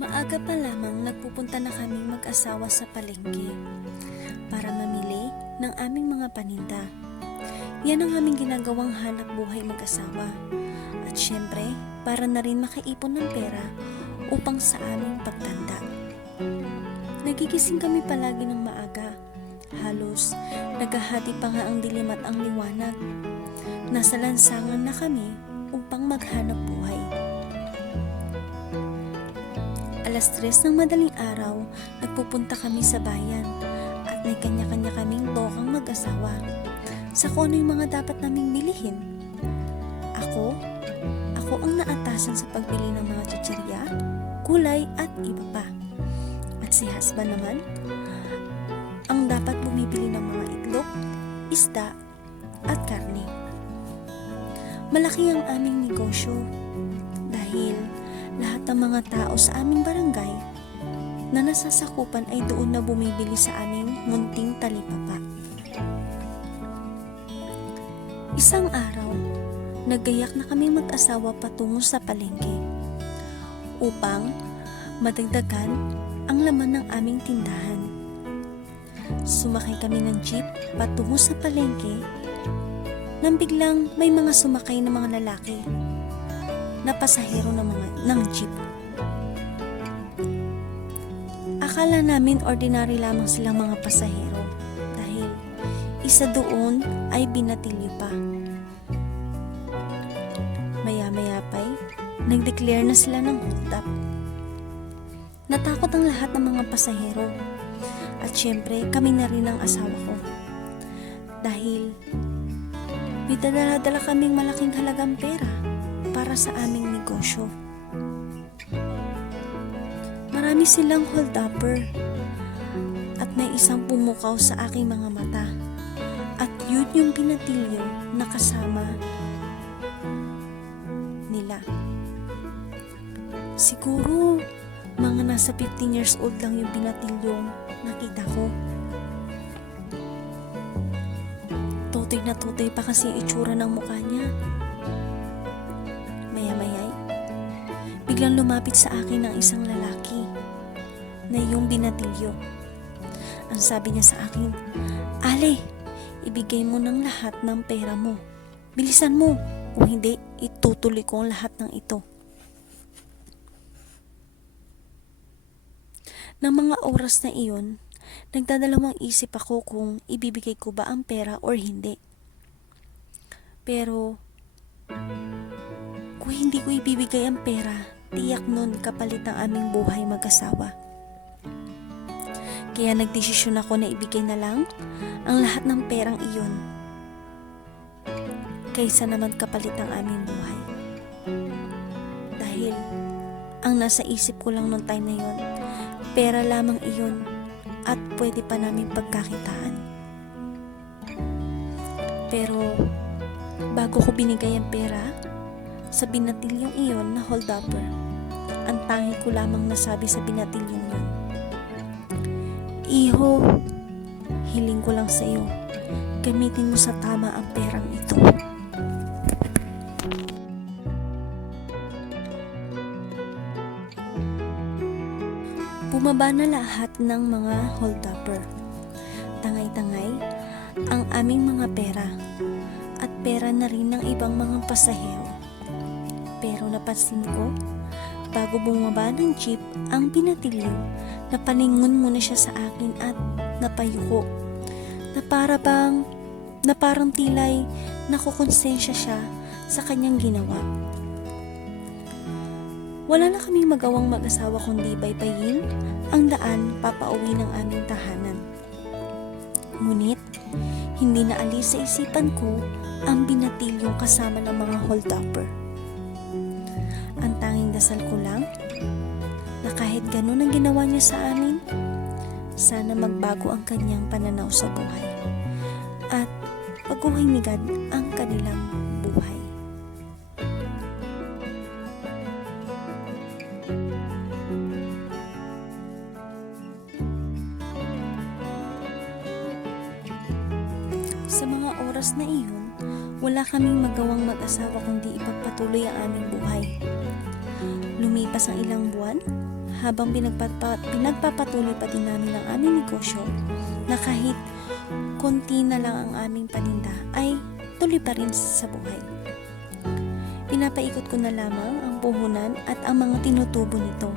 Maaga pa lamang nagpupunta na kaming mag-asawa sa palengke para mamili ng aming mga paninda. Yan ang aming ginagawang hanap buhay mag-asawa. At syempre, para na rin makaipon ng pera upang sa aming pagtanda. Nagigising kami palagi ng maaga. Halos naghahati pa nga ang dilim at ang liwanag. Nasa lansangan na kami upang maghanap buhay. Alas 3 ng madaling araw, nagpupunta kami sa bayan at may kanya-kanya kaming tokang mag-asawa sa kung ano yung mga dapat naming bilihin. Ako ang naatasan sa pagbili ng mga chichirya, gulay at iba pa. At si husband naman, ang dapat bumibili ng mga itlog, isda at karne. Malaki ang aming negosyo dahil lahat ng mga tao sa aming barangay na nasasakupan ay doon na bumibili sa aming munting talipapa. Isang araw, naggayak na kami mag-asawa patungo sa palengke upang madagdagan ang laman ng aming tindahan. Sumakay kami ng jeep patungo sa palengke nang biglang may mga sumakay na mga lalaki na pasahero ng jeep. Akala namin ordinary lamang silang mga pasahero dahil isa doon ay binatilyo pa. Maya-maya pa'y nag-declare na sila ng hold up. Natakot ang lahat ng mga pasahero at syempre kami na rin ang asawa ko dahil may dala-dala kaming malaking halagang pera para sa aming negosyo. Marami silang hold-upper at may isang pumukaw sa aking mga mata at yun yung binatilyo na kasama nila. Siguro mga nasa 15 years old lang yung binatilyong nakita ko. Tutoy na tutoy pa kasi itsura ng mukha niya. Maya-maya'y biglang lumapit sa akin ang isang lalaki na yung binatilyo. Ang sabi niya sa akin, "Ale, ibigay mo ng lahat ng pera mo. Bilisan mo, kung hindi, itutuloy ko ang lahat ng ito." Nang mga oras na iyon, nagdadalawang isip ako kung ibibigay ko ba ang pera or hindi. Pero kung hindi ko ibibigay ang pera, tiyak nun kapalit ang aming buhay mag-asawa. Kaya nagdesisyon ako na ibigay na lang ang lahat ng perang iyon kaysa naman kapalit ang aming buhay. Dahil ang nasa isip ko lang nung time na yun, pera lamang iyon at pwede pa namin pagkakitaan. Pero bago ko binigay ang pera sa binatilyong iyon na hold-upper, ang tangi ko lamang nasabi sa binatilyong yun, "Iho, hiling ko lang sa iyo, gamitin mo sa tama ang perang ito." Bumaba na lahat ng mga hold-upper. Tangay-tangay ang aming mga pera at pera na rin ng ibang mga pasahero. Pero napansin ko, bago bumaba ng jeep ang binatilyo, napalingon muna siya sa akin at napayuko. Na parang tilay nakukonsensya siya sa kanyang ginawa. Wala na kaming magawang mag-asawa kundi baybayin ang daan papauwi ng aming tahanan. Ngunit, hindi na alis sa isipan ko ang binatilyong kasama ng mga hold-upper. Ang tanging dasal ko lang na kahit ganun ang ginawa niya sa amin, sana magbago ang kanyang pananaw sa buhay at pagkuhay ni God ang kanilang buhay. Sa mga oras na iyon, wala kaming magawang mag-asawa kundi ipagpatuloy ang aming buhay. Lumipas ang ilang buwan, habang pinagpapatuloy pa din namin ang aming negosyo na kahit konti na lang ang aming paninda ay tuloy pa rin sa buhay. Pinapaikot ko na lamang ang puhunan at ang mga tinutubo nito.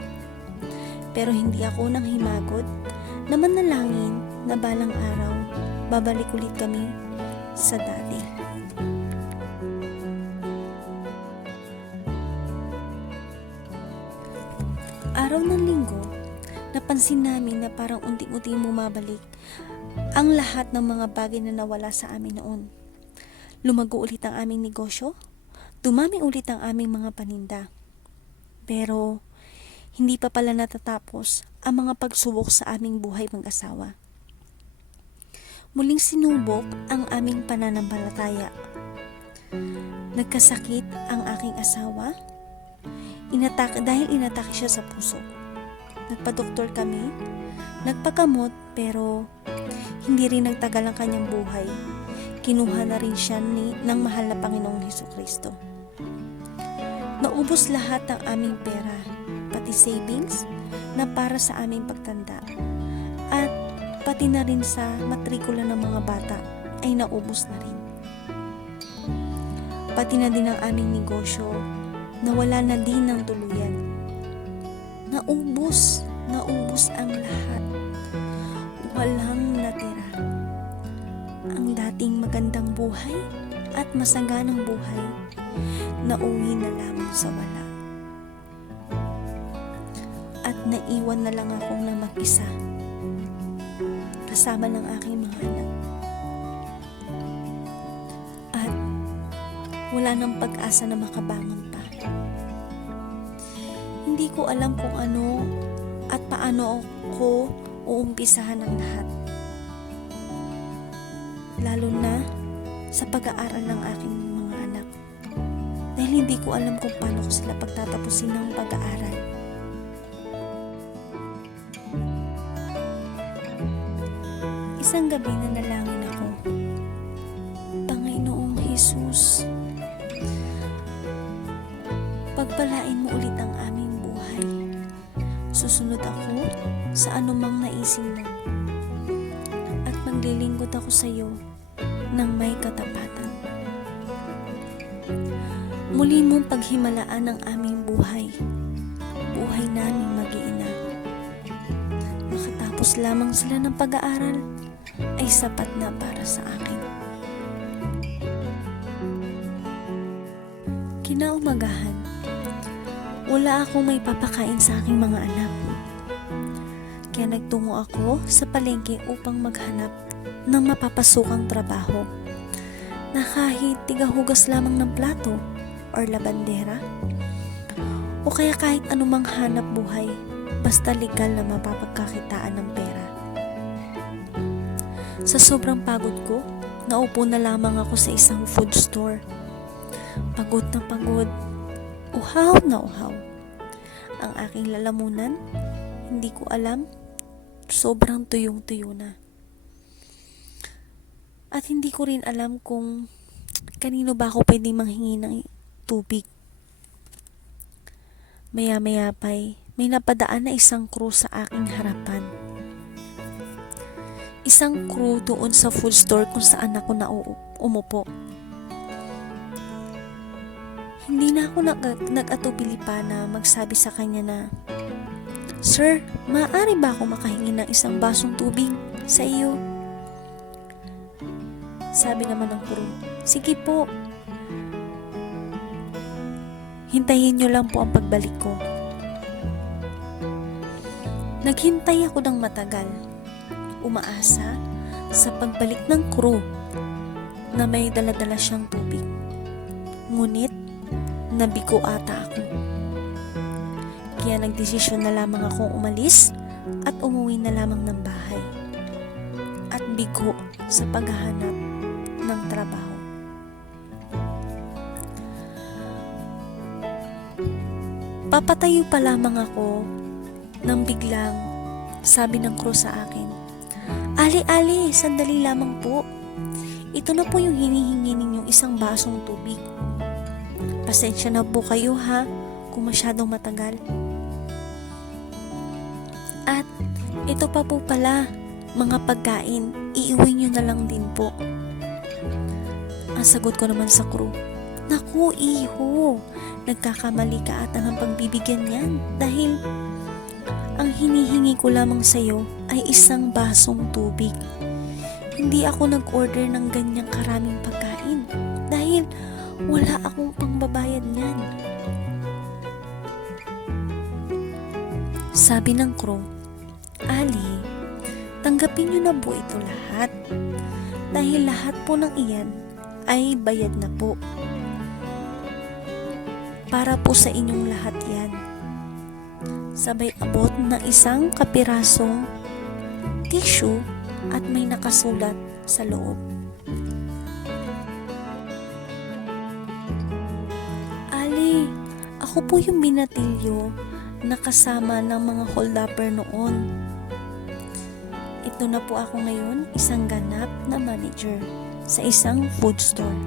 Pero hindi ako nang himagot na manalangin na balang araw babalik ulit kami sa dati. Araw ng linggo, napansin namin na parang unti-unting bumabalik ang lahat ng mga bagay na nawala sa amin noon. Lumago ulit ang aming negosyo, dumami ulit ang aming mga paninda. Pero hindi pa pala natatapos ang mga pagsubok sa aming buhay mag-asawa. Muling sinubok ang aming pananampalataya. Nagkasakit ang aking asawa dahil inatake siya sa puso. Nagpa-doktor kami, nagpagamot, pero hindi rin nagtagal ang kanyang buhay. Kinuha na rin siya ng mahal na Panginoong Hesukristo. Naubos lahat ng aming pera, pati savings na para sa aming pagtanda. At pati na rin sa matrikula ng mga bata ay naubos na rin. Pati na din ang aming negosyo, nawala na din ng tuluyan. Naubos ang lahat. Walang natira. Ang dating magandang buhay at masaganang buhay, nauwi na lamang sa wala. At naiwan na lang akong na mag-isa, kasama ng aking mga anak. At wala nang pag-asa na makabangon pa. Hindi ko alam kung ano at paano ako uumpisahan ang lahat. Lalo na sa pag-aaral ng aking mga anak. Dahil hindi ko alam kung paano ko sila pagtatapusin ng pag-aaral. Isang gabi na nalangin ako. Panginoong Jesus, pagpalain mo ulit ang aming buhay. Susunod ako sa anumang naisin mo. At maglilingkod ako sa iyo ng may katapatan. Muli mong paghimalaan ang aming buhay. Buhay naming mag-iina. Makatapos lamang sila ng pag-aaral ay sapat na para sa akin. Kinaumagahan, wala akong may papakain sa aking mga anak. Kaya nagtungo ako sa palengke upang maghanap ng mapapasukang trabaho na kahit tigahugas lamang ng plato or labandera o kaya kahit anumang hanap buhay basta legal na mapapagkakitaan ng pera. Sa sobrang pagod ko, naupo na lamang ako sa isang food store. Pagod na pagod, uhaw na uhaw. Ang aking lalamunan, hindi ko alam, sobrang tuyong-tuyo na. At hindi ko rin alam kung kanino ba ako pwedeng manghingi ng tubig. Maya-maya pa'y may napadaan na isang crew sa aking harapan. Isang crew doon sa food store kung saan ako umupo. Hindi na ako nag-atubili pa na magsabi sa kanya na, "Sir, maaari ba ako makahingi ng isang basong tubig sa iyo?" Sabi naman ng crew, "Sige po. Hintayin niyo lang po ang pagbalik ko." Naghintay ako ng matagal, umaasa sa pagbalik ng crew na may dala-dala siyang tubig. Ngunit, nabigo ata ako. Kaya nagdesisyon na lamang akong umalis at umuwi na lamang ng bahay. At bigo sa paghahanap ng trabaho. Papatayo pa lamang ako nang biglang sabi ng crew sa akin, "Ali, sandali lamang po. Ito na po yung hinihingi ninyong isang basong tubig. Pasensya na po kayo ha kung masyadong matagal." At ito pa po pala, mga pagkain, iiwi nyo na lang din po. Ang sagot ko naman sa crew, naku iho, nagkakamali ka ata ng pagbibigyan yan dahil ang hinihingi ko lamang sa'yo ay isang basong tubig. Hindi ako nag-order ng ganyang karaming pagkain dahil wala akong pangbabayad niyan. Sabi ng crew, Ali, tanggapin niyo na po ito lahat dahil lahat po ng iyan ay bayad na po. Para po sa inyong lahat yan. Sabay abot na isang kapirasong tissue at may nakasulat sa loob. Ali, ako po yung binatilyo na kasama ng mga hold-upper noon. Ito na po ako ngayon, isang ganap na manager sa isang food store.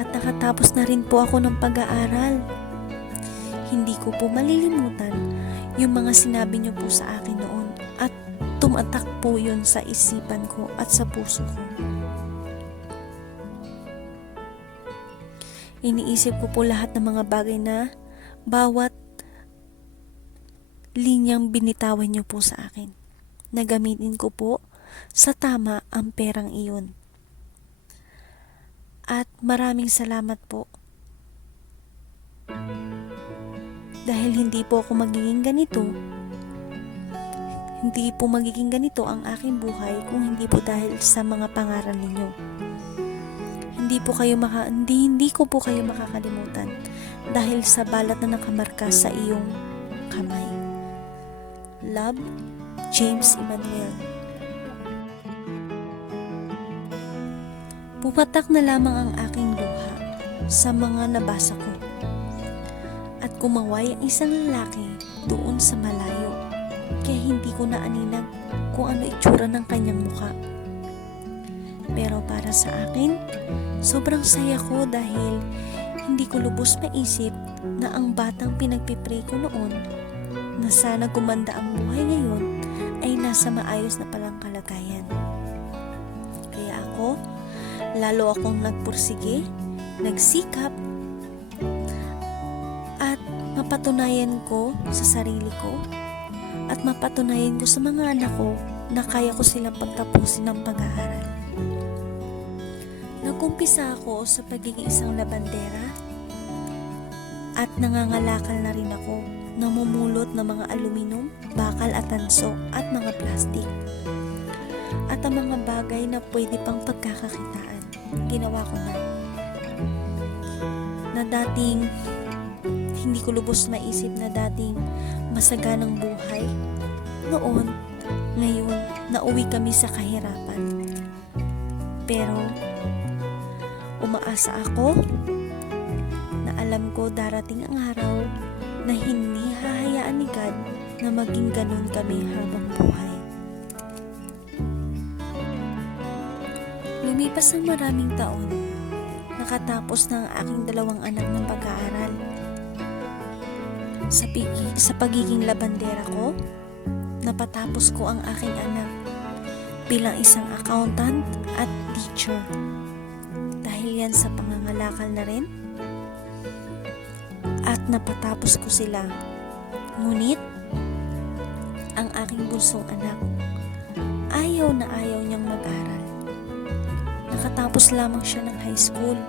At nakatapos na rin po ako ng pag-aaral. Hindi ko po malilimutan yung mga sinabi niyo po sa akin noon at tumatak po yun sa isipan ko at sa puso ko. Iniisip ko po lahat ng mga bagay na bawat linyang binitawan niyo po sa akin. Nagamitin ko po sa tama ang perang iyon. At maraming salamat po. Dahil hindi po ako magiging ganito. Hindi po magiging ganito ang aking buhay kung hindi po dahil sa mga pangaral ninyo. Hindi ko po kayo makakalimutan dahil sa balat na nakamarka sa iyong kamay. Love, James Emmanuel. Pumatak na lamang ang aking luha sa mga nabasa ko at kumaway ang isang lalaki doon sa malayo kaya hindi ko naaninag kung ano itsura ng kanyang mukha. Pero para sa akin, sobrang saya ko dahil hindi ko lubos maisip na ang batang pinagpipray ko noon na sana gumanda ang buhay ngayon ay nasa maayos na palang kalagayan. Kaya ako, lalo akong nagpursige, nagsikap, at mapatunayan ko sa sarili ko at mapatunayan ko sa mga anak ko na kaya ko silang pagtapusin ng pag-aaral. Nagkumpisa ako sa pagiging isang labandera at nangangalakal na rin ako, namumulot ng mga aluminum, bakal at tanso at mga plastik. At ang mga bagay na pwede pang pagkakakitaan, ginawa ko na dating hindi ko lubos maisip na dating masaganang buhay. Noon, ngayon, nauwi kami sa kahirapan. Pero, umaasa ako na alam ko darating ang araw na hindi hahayaan ni God na maging ganun kami habang buhay. Lumipas ang maraming taon, nakatapos na ang aking 2 anak ng pag-aaral. Sa pagiging labandera ko, napatapos ko ang aking anak bilang isang accountant at teacher. Dahil yan sa pangangalakal na rin, at napatapos ko sila. Ngunit, ang aking bunsong anak, ayaw na ayaw niyang mag-aral. Nakatapos lamang siya ng high school.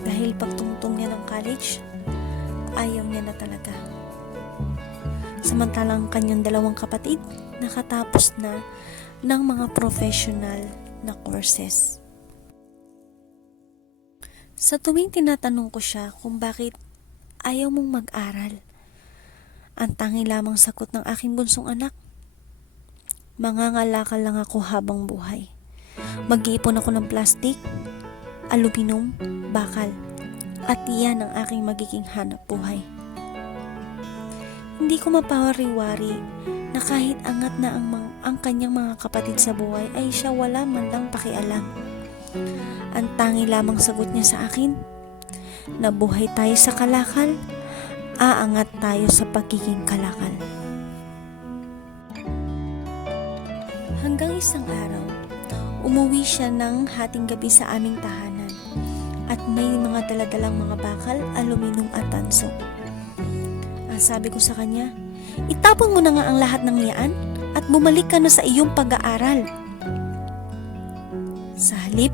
Dahil pagtungtong niya ng college, ayaw niya na talaga. Samantalang kanyang 2 kapatid, nakatapos na ng mga professional na courses. Sa tuwing tinatanong ko siya kung bakit ayaw mong mag-aral, ang tangi lamang sagot ng aking bunsong anak, mangangalakal lang ako habang buhay. Mag-iipon ako ng plastik, aluminum, bakal, at iyan ang aking magiging hanap buhay. Hindi ko mapawari-wari na kahit angat na ang kanyang mga kapatid sa buhay ay siya wala man lang pakialam. Ang tangi lamang sagot niya sa akin, nabuhay tayo sa kalakal aangat tayo sa pagiging kalakal. Hanggang isang araw, umuwi siya ng hating gabi sa aming tahanan at may mga daladalang mga bakal, aluminum at tanso. Sabi ko sa kanya, itapon mo na nga ang lahat ng iyan at bumalik ka na sa iyong pag-aaral. Sa halip,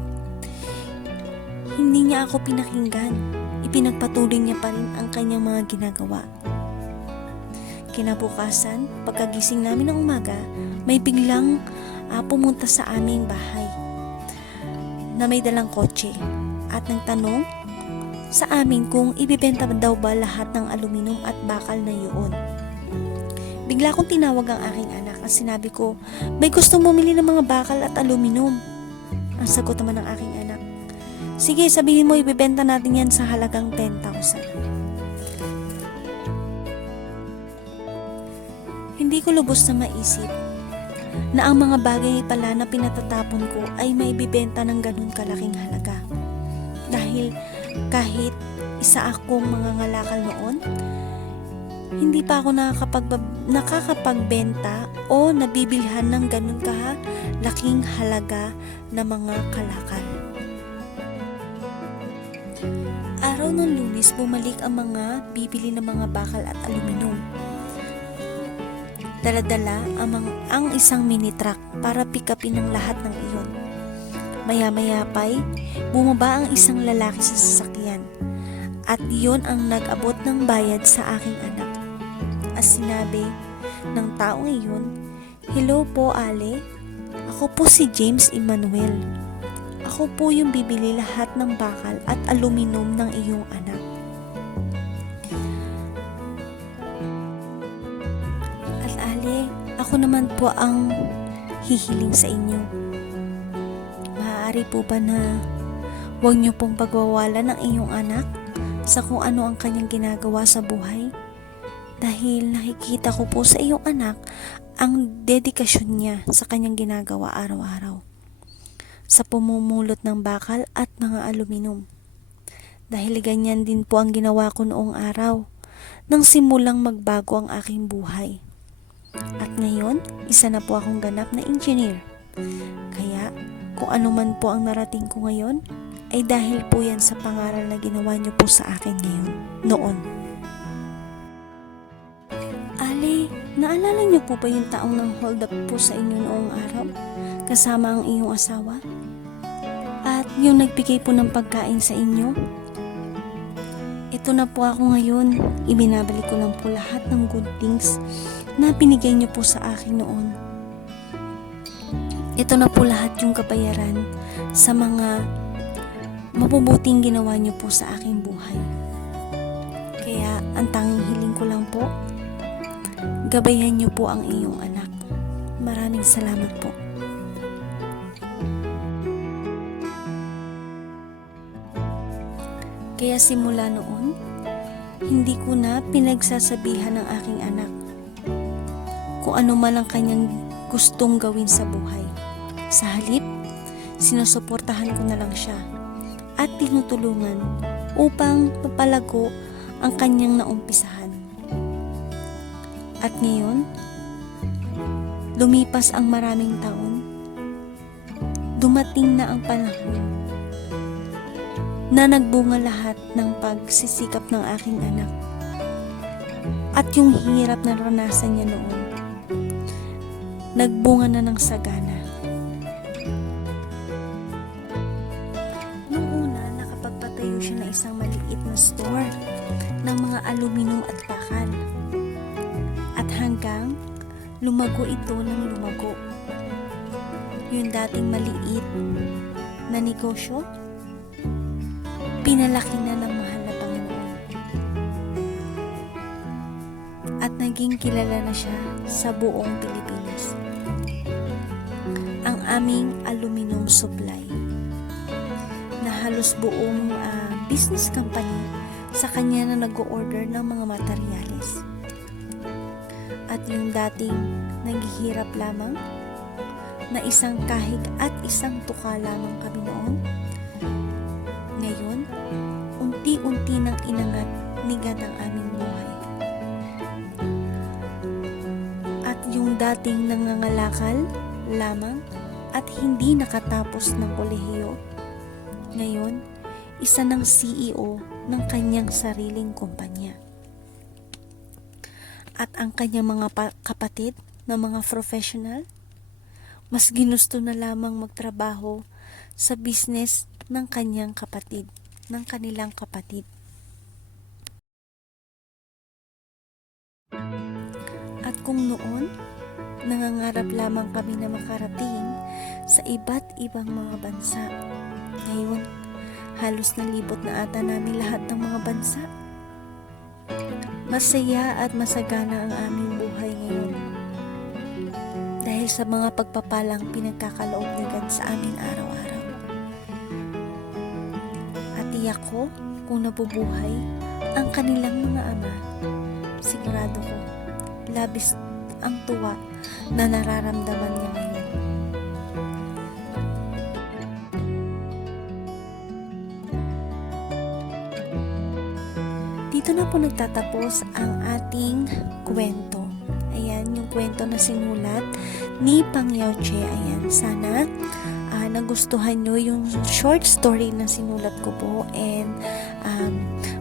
hindi niya ako pinakinggan. Ipinagpatuloy niya pa rin ang kanyang mga ginagawa. Kinabukasan, pagkagising namin ng umaga, may biglang pumunta sa aming bahay na may dalang kotse at nagtanong sa amin kung ibibenta daw ba lahat ng aluminum at bakal na yun. Bigla kong tinawag ang aking anak at sinabi ko, may gustong bumili ng mga bakal at aluminum. Ang sagot naman ng aking anak, sige, sabihin mo ibibenta natin yan sa halagang 10,000. Hindi ko lubos na maisip na ang mga bagay pala na pinatatapon ko ay maibibenta ng ganun kalaking halaga. Dahil kahit isa akong mga ngalakal noon, hindi pa ako nakakapagbenta o nabibilhan ng ganun laking halaga na mga kalakal. Araw ng Lunes, bumalik ang mga bibili ng mga bakal at aluminum. Dala-dala ang isang mini truck para pick-upin ang lahat ng iyon. Maya-maya pa'y bumaba ang isang lalaki sa sasakyan at iyon ang nag-abot ng bayad sa aking anak. As sinabi ng taong iyon, hello po Ale, ako po si James Emmanuel. Ako po yung bibili lahat ng bakal at aluminum ng iyong anak. At Ale, ako naman po ang hihiling sa inyo. Maaari po ba na huwag niyo pong pagwawalan ng iyong anak sa kung ano ang kanyang ginagawa sa buhay? Dahil nakikita ko po sa iyong anak ang dedikasyon niya sa kanyang ginagawa araw-araw sa pumumulot ng bakal at mga aluminum. Dahil ganyan din po ang ginawa ko noong araw nang simulang magbago ang aking buhay. At ngayon, isa na po akong ganap na engineer. Kaya kung ano man po ang narating ko ngayon, ay dahil po yan sa pangaral na ginawa niyo po sa akin noon. Ale, naalala niyo po ba yung taong nang hold up po sa inyo noong araw, kasama ang iyong asawa? At yung nagbigay po ng pagkain sa inyo? Ito na po ako ngayon, ibinabalik ko lang po lahat ng good things na binigay niyo po sa akin noon. Ito na po lahat yung kabayaran sa mga mabubuting ginawa niyo po sa aking buhay. Kaya ang tanging hiling ko lang po, gabayan niyo po ang iyong anak. Maraming salamat po. Kaya simula noon, hindi ko na pinagsasabihan ng aking anak kung ano man ang kanyang gustong gawin sa buhay. Sa halip, sinusuportahan ko na lang siya at tinutulungan upang mapalago ang kanyang naumpisahan. At ngayon, lumipas ang maraming taon, dumating na ang panahon na nagbunga lahat ng pagsisikap ng aking anak. At yung hirap na naranasan niya noon, nagbunga na ng sagana. Noong una, nakapagpatayo siya ng isang maliit na store ng mga aluminum at bakal. At hanggang lumago ito ng lumago. Yung dating maliit na negosyo, pinalaki na ng mahal na Panginoon. At naging kilala na siya sa buong Pilipinas. Ang aming aluminum supply na halos buong business company sa kanya na nag-o-order ng mga materyales. At yung dating naghihirap lamang na isang kahig at isang tuka lamang kami noon, ngayon, unti-unti nang inangat ni God ang aming buhay. dating nangangalakal lamang at hindi nakatapos ng kolehiyo, ngayon, isa ng CEO ng kanyang sariling kumpanya. At ang kanyang mga kapatid na mga professional, mas ginusto na lamang magtrabaho sa business ng kanyang kapatid, ng kanilang kapatid. At kung noon, nangangarap lamang kami na makarating sa iba't ibang mga bansa, ngayon, halos nalibot na ata namin lahat ng mga bansa. Masaya at masagana ang aming buhay ngayon dahil sa mga pagpapalang pinagkakaloob ni God sa amin araw-araw. At tiyak ko kung nabubuhay ang kanilang mga ama, sigurado ko labis ang tuwa na nararamdaman niya ngayon. Dito na po nagtatapos ang ating kwento. Ayan, yung kwento na sinulat ni Pang Yao Che. Ayan, sana nagustuhan nyo yung short story na sinulat ko po. And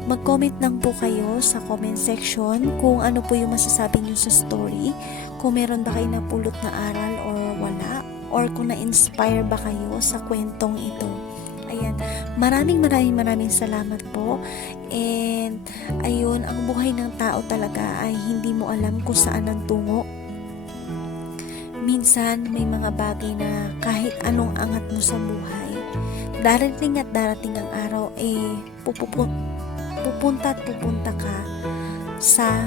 mag-comment lang po kayo sa comment section kung ano po yung masasabi nyo sa story. Kung meron ba kayo napulot na aral or wala. Or kung na-inspire ba kayo sa kwentong ito. Ayan, maraming salamat po. And ayun, ang buhay ng tao talaga ay hindi mo alam kung saan ang tungo. Minsan may mga bagay na kahit anong angat mo sa buhay, darating ang araw pupunta ka sa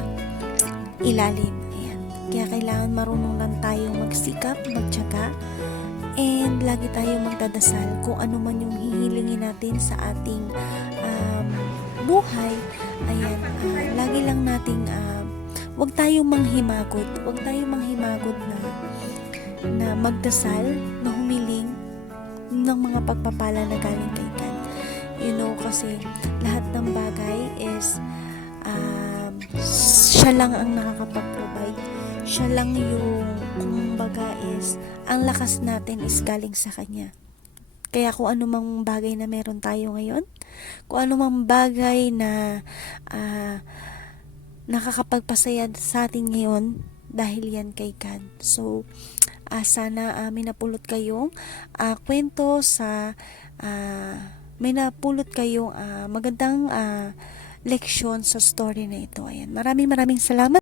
ilalim. Ayan. Kaya kailangan marunong lang tayong magsikap, magtiyaga, and lagi tayong magdadasal kung ano man yung hihilingin natin sa ating buhay. Ayan, lagi lang nating wag tayong manghimagod na magdasal, na humiling ng mga pagpapala na galing kay God. You know, kasi lahat ng bagay is siya lang ang nakakapag-provide. Siya lang yung, kumbaga, is ang lakas natin is galing sa Kanya. Kaya kung ano mang bagay na meron tayo ngayon, kung ano mang bagay na nakakapagpasaya sa atin ngayon, dahil yan kay God. So, sana may napulot kayong kwento sa may napulot kayong magandang leksyon sa story na ito. Ayan. Maraming salamat.